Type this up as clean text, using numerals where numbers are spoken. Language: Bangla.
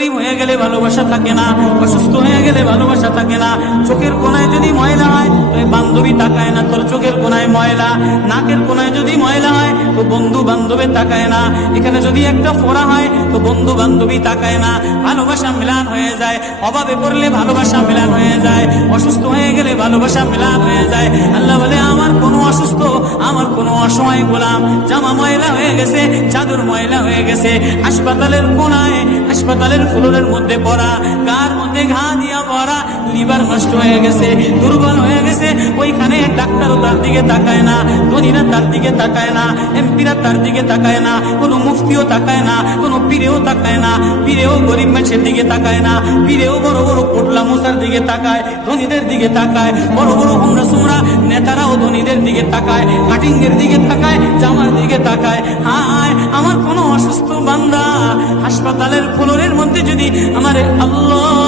গরিব হয়ে গেলে ভালোবাসা থাকে না, অসুস্থ হয়ে গেলে ভালোবাসা থাকে না। চোখের কোনায় যদি ময়লা হয় তো বান্ধবী তাকায় না তোর চোখের কোনায় ময়লা, নাকের কোনায় যদি ময়লা হয় তো বন্ধু বান্ধবে তাকায় না, এখানে যদি একটা ফোড়া হয় তো বন্ধু বান্ধবী তাকায় না। ভালোবাসা মিলান হয়ে যায়, অভাবে পড়লে ভালোবাসা মিলান হয়ে যায়, অসুস্থ হয়ে গেলে ভালোবাসা মিলান হয়ে যায়। আল্লাহ বলে আমার কোনো অসুস্থ, আমার কোনো অসময় গোলাম জামা ময়লা হয়ে গেছে, চাদর ময়লা হয়ে গেছে, হাসপাতালের কোনায় হাসপাতালের ফ্লোরের মধ্যে পড়া, গার মধ্যে ঘা দিয়া পড়া, লিভার নষ্ট হয়ে গেছে, দুর্বল হয়ে গেছে, ওইখানে ডাক্তারও তার দিকে তাকায় না, ধনীরা তার দিকে তাকায় না, এমপিরা তার দিকে তাকায় না, কোনো মুফতিও তাকায় না, কোনো পীরেও তাকায় না, পীরেও গরিব মানুষের দিকে তাকায় না, পীরেও বড় বড় পোটলা মশার দিকে তাকায়, ধনীদের দিকে তাকায়, বড় বড় হুমরা সুমরা নেতারাও ধনীদের দিকে তাকায়, কাটিংয়ের দিকে তাকায়, জামার দিকে তাকায়। হায় আমার কোনো অসুস্থ বান্দা হাসপাতালের ফ্লোরের মধ্যে যদি আমার আল্লাহ